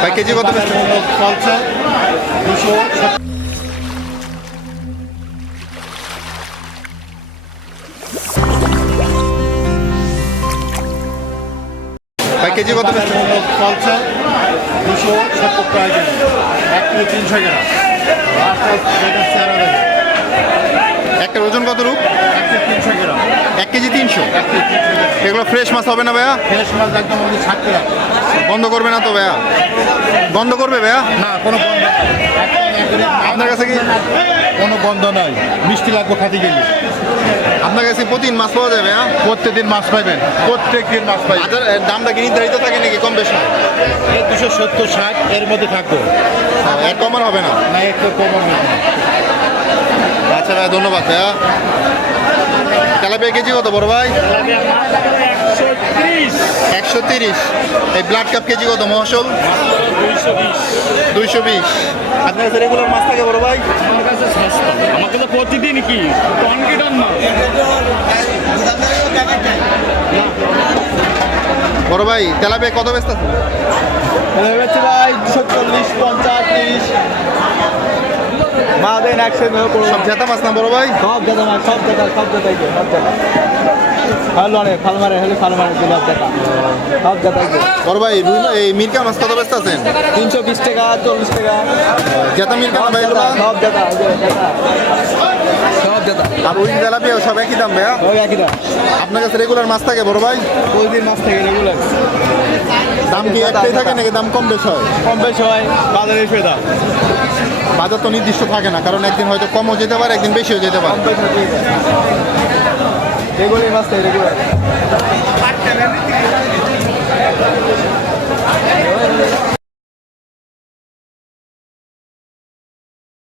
ভাই কেজি কত চলছে 200। ভাই কেজি কত চলছে 270 টাকা কেজি, 1 কিলো 300 গ্রাম। একটা ওজন কত রূপ? 300 গ্রাম, 1 কেজি 300। 1 কেজি 300 গ্রাম। এগুলো ফ্রেশ মাছ হবে না ভাইয়া? ফ্রেশ মাছ একদম আমাদের 60 টাকা। বন্ধ করবে না তো ভাইয়া? বন্ধ করবে ভাইয়া? না, কোনো বন্ধ নেই। আপনার কাছে কি কোনো বন্ধ নাই, মিষ্টি লাগবে খাতে গেলে। আপনার কাছে প্রতিদিন মাছ পাওয়া যাবে? হ্যাঁ, প্রত্যেকদিন মাছ পাইবেন, প্রত্যেক দিন মাছ পাইবেন। বাজার দামটা কি নির্ধারিত থাকে নাকি কম বেশি? এই 270-60 এর মধ্যে থাকবে, এক কমার হবে না? না একটু কম হবে না। আচ্ছা ভাই, ধন্যবাদ ভাইয়া। তেলাপিয়া কেজি কত বড় ভাই? 130। এই ব্লাড কাপ কেজি কত মহাশোল? 220। আপনার কাছে রেগুলার মাছ থাকে বড় ভাই? আমার কাছে সস্তা, আমার কাছে প্রতিদিন কি টন কি টন মাছ। বড় ভাই তেলাপিয়া কত ব্যস্ত আছে? হচ্ছে ভাই 240, 50, 30 মা দেন একসাথে সব জেতা মাছ না বড় ভাই? সব দাদা মাছ, সব দাদা, সব দাদা, সব দাদা ভালো অনেক ফাল মারে, হেলে ফাল মারে দিল দাদা, সব দাদা। বড় ভাই এই মিরকা মাছ কত ব্যস্ত আছেন? 320 টাকা, 40 টাকা, জেতা মিরকা না ভাই এগুলো? সব দাদা, সব দাদা, আর ওই তেলাপিয়া সব একই দাম ভাইয়া? ওই একই দাম। আপনার কাছে রেগুলার মাছ থাকে বড় ভাই? প্রতিদিন মাছ থেকে রেগুলার দাম কি একটাই থাকে নাকি দাম কম বেশ হয়? কম বেশি হয়, বাজারে এসে দাম বাজার তো নির্দিষ্ট থাকে না, কারণ একদিন হয়তো কমও যেতে পারে, একদিন বেশিও যেতে পারে। কম বেশি হয়ে যায়। রেগুলার মাছ থেকে রেগুলার।